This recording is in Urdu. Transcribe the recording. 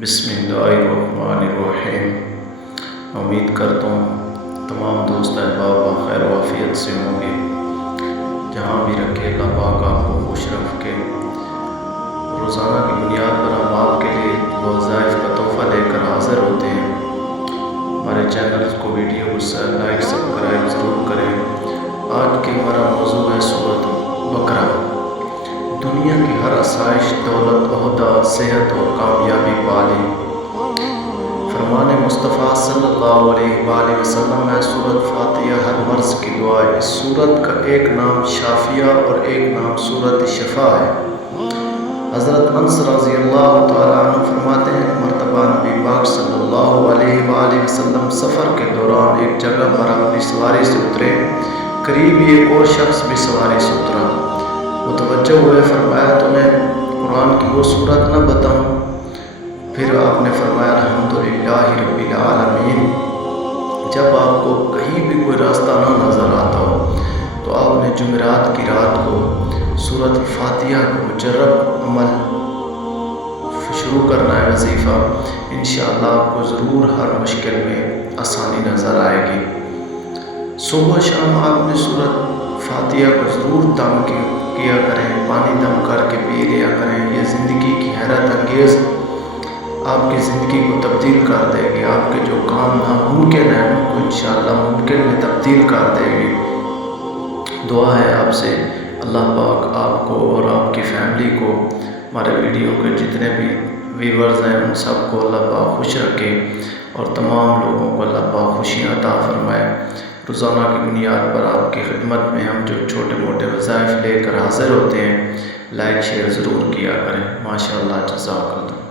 بسم اللہ الرحمن الرحیم۔ امید کرتا ہوں تمام دوست احباب خیر و عافیت سے ہوں گے۔ جہاں بھی رکھے اللہ پاک آپ کو خوش رکھ کے روزانہ کی بنیاد پر ہم آپ کے لیے وظائف کا تحفہ لے کر حاضر ہوتے ہیں۔ ہمارے چینل کو ویڈیو کو لائک سبسکرائب ضرور کریں۔ آج کے ہمارا موضوع ہے سورۃ بقرہ۔ دنیا کی ہر آسائش، دولت، عہدہ، صحت اور کامیابی پالی فرمان مصطفیٰ صلی اللہ علیہ وآلہ وسلم ہے سورۃ فاتحہ ہر مرض کی دعا ہے۔ اس سورت کا ایک نام شافیہ اور ایک نام سورۃ شفا ہے۔ حضرت انس رضی اللہ تعالیٰ عنہ فرماتے ہیں کہ مرتبہ نبی پاک صلی اللہ علیہ وآلہ وسلم سفر کے دوران ایک جگہ پر اپنی سواری سے اترے، قریب ہی ایک اور شخص بھی سواری سے اترا۔ متوجہ ہوئے، فرمایا تمہیں قرآن کی وہ سورت نہ بتاؤں؟ پھر آپ نے فرمایا الحمدللہ رب العالمین۔ جب آپ کو کہیں بھی کوئی راستہ نہ نظر آتا ہو تو آپ نے جمعرات کی رات کو سورۃ الفاتحہ کو مجرب عمل شروع کرنا ہے وظیفہ۔ انشاءاللہ آپ کو ضرور ہر مشکل میں آسانی نظر آئے گی۔ صبح شام آپ نے سورۃ فاتحہ کو ضرور دم کیا کریں، پانی دم کر کے پی لیا کریں۔ یہ زندگی کی حیرت انگیز آپ کی زندگی کو تبدیل کر دے گی۔ آپ کے جو کام ناممکن ہیں ان کو انشاءاللہ ممکن میں تبدیل کر دے گی۔ دعا ہے آپ سے اللہ پاک آپ کو اور آپ کی فیملی کو، ہمارے ویڈیو کے جتنے بھی ویورز ہیں ان سب کو اللہ پاک خوش رکھے اور تمام لوگوں کو اللہ پاک خوشیاں عطا فرمائے۔ روزانہ کی بنیاد پر آپ کی خدمت میں ہم جو چھوٹے موٹے وظائف لے کر حاضر ہوتے ہیں، لائک شیئر ضرور کیا کریں۔ ماشاءاللہ، جزاک اللہ۔